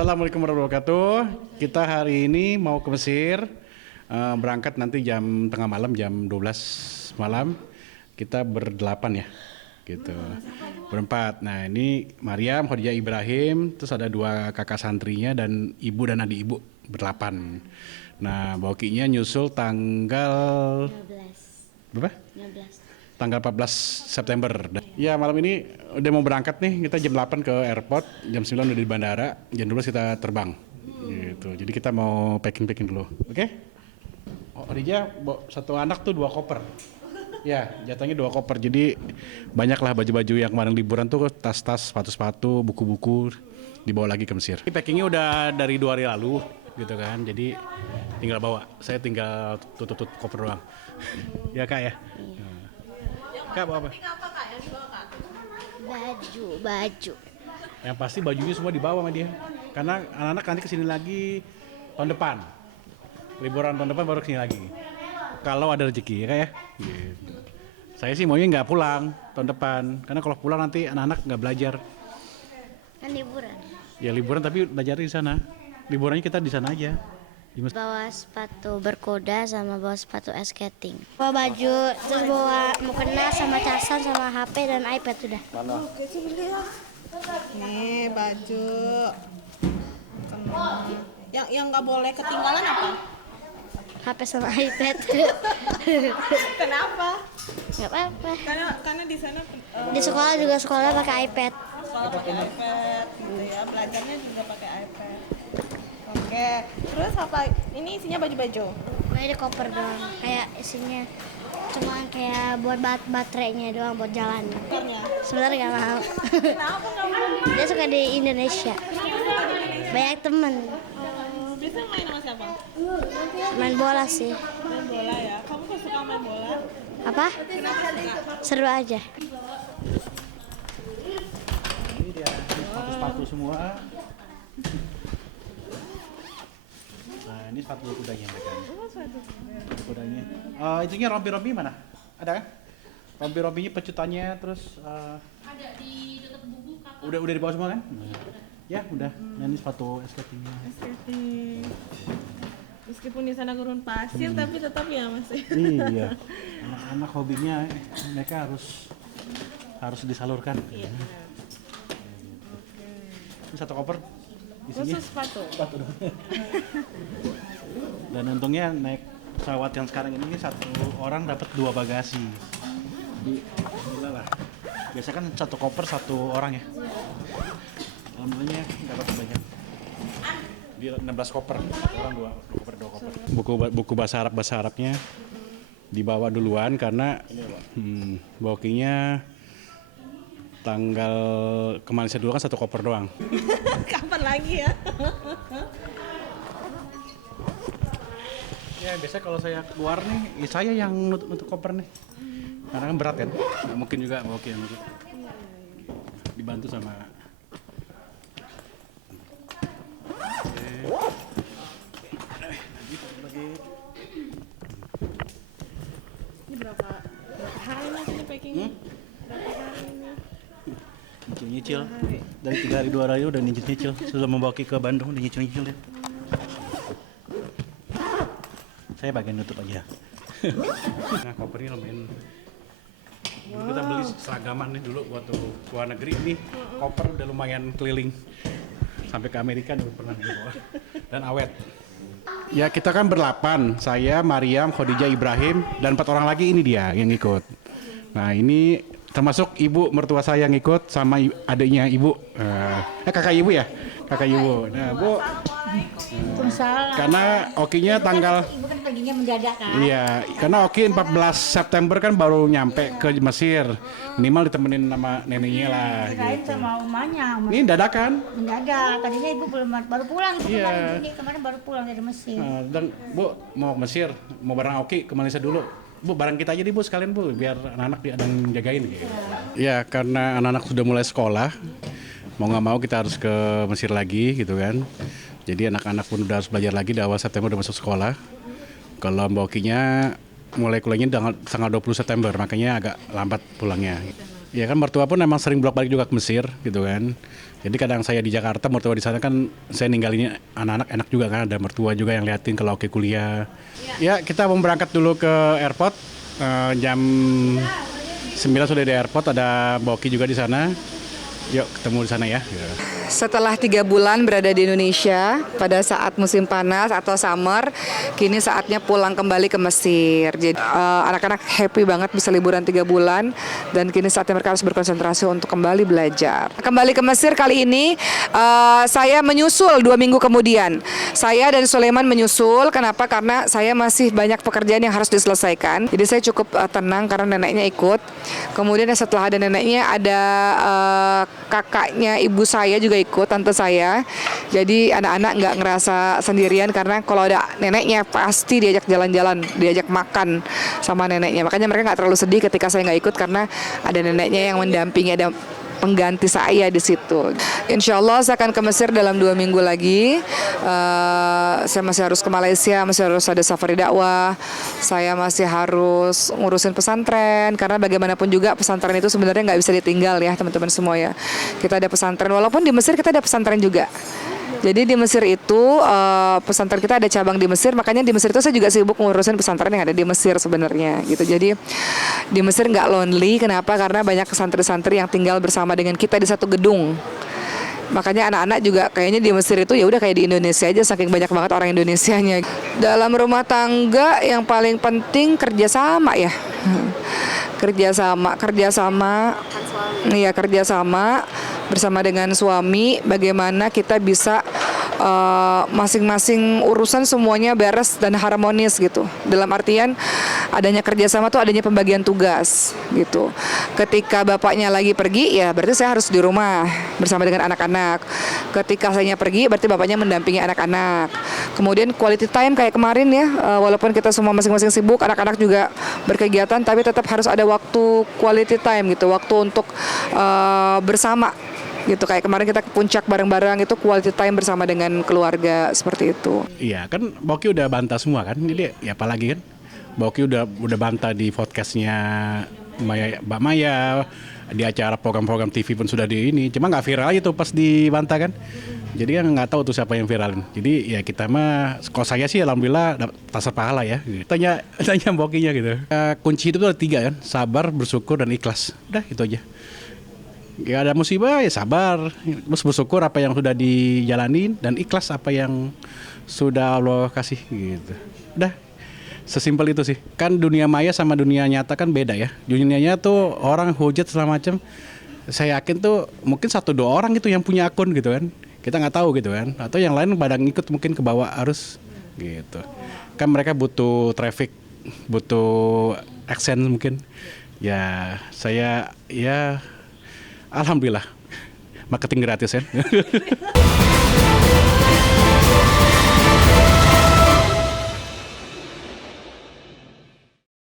Assalamualaikum warahmatullahi wabarakatuh. Kita hari ini mau ke Mesir, berangkat nanti jam tengah malam, jam 12 malam. Kita berdelapan ya, gitu. Berempat. Nah ini Mariam, Khadijah, Ibrahim, terus ada dua kakak santrinya dan ibu dan adik ibu berdelapan. Nah bokinya nyusul tanggal 15. berapa? 15. Tanggal 14 September. Ya malam ini udah mau berangkat nih, kita jam 8 ke airport, jam 9 udah di bandara, jam 12 kita terbang. Gitu. Jadi kita mau packing dulu, oke? Oh, Rija, satu anak tuh 2 koper. Ya, jatahnya 2 koper. Jadi banyaklah baju-baju yang kemarin liburan tuh, tas-tas, sepatu-sepatu, buku-buku dibawa lagi ke Mesir. Ini packingnya udah dari 2 hari lalu, gitu kan. Jadi tinggal bawa. Saya tinggal tutup koper doang. Ya kak ya. Kak bawa apa? Baju. Yang pasti bajunya semua dibawa sama dia. Karena anak-anak nanti kesini lagi tahun depan. Liburan tahun depan baru kesini lagi. Kalau ada rezeki ya kak ya. Gitu. Saya sih maunya nggak pulang tahun depan. Karena kalau pulang nanti anak-anak nggak belajar. Kan liburan. Ya liburan tapi belajar di sana. Liburannya kita di sana aja. Bawa sepatu berkuda sama bawa sepatu ice skating. Bawa baju, terus bawa mukena sama casan sama HP dan iPad udah. Mana? Nih baju. Yang nggak boleh ketinggalan apa? HP sama iPad. Kenapa? Nggak apa-apa. Karena di sana Di sekolah juga sekolah pakai iPad. sekolah pakai iPad gitu ya, belajarnya juga pakai iPad. Oke, terus apa? Ini isinya baju-baju. Nah, ini koper doang. Kayak isinya cuma kayak buat baterainya doang buat jalan. Makannya. Sebenarnya nggak mau. Kenapa nggak mau? Dia suka di Indonesia. Banyak temen. Biasanya main sama siapa? Main bola sih. Main bola ya. Kamu kok suka main bola? Apa? Kenapa suka? Seru aja. Ini dia sepatu semua. Nah ini sepatu kudanya mereka. Sepatu kudanya. Itunya rompi-rompi mana? Ada kan? Rompi-rompinya pecutannya terus. Ada di dekat buku kakak. Udah dibawa semua kan? Ya udah. Nah ini sepatu skatingnya. Skating. Meskipun di sana gurun pasir, tapi tetap ya mas. Iya. Anak-anak hobinya mereka harus disalurkan. Iya. Ini satu koper. Isinya Khusus sepatu. sepatu doang. Dan untungnya naik pesawat yang sekarang ini satu orang dapat 2 bagasi. Jadi alhamdulillah lah. Biasa kan satu koper satu orang ya. Alhamdulillahnya dapat banyak. Di 16 koper, satu orang 2 koper. Buku bahasa Arabnya dibawa duluan karena bookingnya tanggal ke Malaysia dulu kan 1 koper doang. Kapan lagi ya? Ya biasa kalau saya keluar nih, ya saya yang nutup koper nih. Karena kan berat kan, nggak mungkin juga mau yang nutup. Dibantu sama. Ini berapa hari mas ini packingnya? Berapa hari ini? Nyicil-nyicil. Dari 3 hari 2 hari udah nyicil-nyicil. Sudah membawa ke Bandung, udah nyicil-nyicil deh. Saya bagian nutup aja. Nah koper ini lumayan. Dulu kita beli seragaman nih dulu waktu luar negeri ini koper udah lumayan keliling sampai ke Amerika dulu pernah dibawa dan awet. Ya kita kan berlapan, saya, Mariam, Khadijah, Ibrahim dan 4 orang lagi ini dia yang ikut. Nah ini termasuk ibu mertua saya yang ikut sama adiknya ibu, kakak ibu ya, kakak ibu. Nah bu. Karena Okinya tanggal Ibu kan perginya mendadak kan? iya, karena Oki 14 September kan baru nyampe ke Mesir. Minimal ditemenin sama neneknya lah Kirain gitu. sama umahnya. Ini dadakan. Mendadak. Tadinya ibu baru pulang itu Iya. kemarin baru pulang dari Mesir. Dan Bu mau ke Mesir, mau bareng Oki ke Malaysia dulu. Bu bareng kita aja nih Bu sekalian Bu, biar anak-anak ada yang jagain gitu. Ya karena anak-anak sudah mulai sekolah, mau nggak mau kita harus ke Mesir lagi gitu kan. Jadi anak-anak pun udah harus belajar lagi di awal September udah masuk sekolah. Kalau Mbak Okinya mulai kuliahnya tanggal 20 September, makanya agak lambat pulangnya. Ya kan mertua pun emang sering bolak-balik juga ke Mesir gitu kan. Jadi kadang saya di Jakarta, mertua di sana kan saya ninggalinnya anak-anak enak juga kan, ada mertua juga yang liatin kalau oke kuliah. Ya kita mau berangkat dulu ke airport jam 9 sudah di airport, ada Boki juga di sana. Yuk ketemu di sana ya. Setelah 3 bulan berada di Indonesia pada saat musim panas atau summer, kini saatnya pulang kembali ke Mesir. Jadi anak-anak happy banget bisa liburan 3 bulan dan kini saatnya mereka harus berkonsentrasi untuk kembali belajar. Kembali ke Mesir kali ini saya menyusul 2 minggu kemudian. Saya dan Sulaiman menyusul. Kenapa? Karena saya masih banyak pekerjaan yang harus diselesaikan. Jadi saya cukup tenang karena neneknya ikut. Kemudian setelah ada neneknya ada kakaknya ibu saya juga ikut, tante saya. Jadi anak-anak nggak ngerasa sendirian karena kalau ada neneknya pasti diajak jalan-jalan, diajak makan sama neneknya. Makanya mereka nggak terlalu sedih ketika saya nggak ikut karena ada neneknya yang mendampingi, ada pengganti saya di situ. Insya Allah saya akan ke Mesir dalam 2 minggu lagi. Saya masih harus ke Malaysia, masih harus ada safari dakwah. Saya masih harus ngurusin pesantren karena bagaimanapun juga pesantren itu sebenarnya nggak bisa ditinggal ya teman-teman semua ya. Kita ada pesantren, walaupun di Mesir kita ada pesantren juga. Jadi di Mesir itu pesantren kita ada cabang di Mesir, makanya di Mesir itu saya juga sibuk ngurusin pesantren yang ada di Mesir sebenarnya gitu. Jadi di Mesir nggak lonely, kenapa? Karena banyak santri-santri yang tinggal bersama dengan kita di satu gedung. Makanya anak-anak juga kayaknya di Mesir itu ya udah kayak di Indonesia aja, saking banyak banget orang Indonesianya. Dalam rumah tangga yang paling penting kerjasama ya. Kerjasama bersama dengan suami, bagaimana kita bisa masing-masing urusan semuanya beres dan harmonis gitu. Dalam artian adanya kerjasama tuh adanya pembagian tugas gitu. Ketika bapaknya lagi pergi ya berarti saya harus di rumah bersama dengan anak-anak. Ketika saya pergi berarti bapaknya mendampingi anak-anak. Kemudian quality time kayak kemarin ya, walaupun kita semua masing-masing sibuk, anak-anak juga berkegiatan, tapi tetap harus ada waktu quality time gitu, waktu untuk bersama gitu. Kayak kemarin kita ke puncak bareng-bareng, itu quality time bersama dengan keluarga seperti itu. Iya kan Boki udah bantah semua kan, jadi ya apalagi kan Boki udah bantah di podcastnya Mbak Maya, di acara program-program TV pun sudah di ini, cuma nggak viral aja tuh pas dibantah kan. Jadi kan nggak tahu tuh siapa yang viralin. Jadi ya kita mah, kalau saya sih alhamdulillah tasar pahala ya. Tanya Bokinya gitu. Kunci itu ada 3 kan, sabar, bersyukur dan ikhlas. Udah itu aja. Ya ada musibah ya sabar, terus bersyukur apa yang sudah dijalanin dan ikhlas apa yang sudah Allah kasih gitu. Udah sesimpel itu sih. Kan dunia maya sama dunia nyata kan beda ya. Dunianya tuh orang hujat segala macam. Saya yakin tuh mungkin 1-2 orang gitu yang punya akun gitu kan. Kita nggak tahu gitu kan. Atau yang lain pada ngikut mungkin ke bawah arus gitu. Kan mereka butuh traffic, butuh AdSense mungkin. Ya saya ya alhamdulillah marketing gratis ya.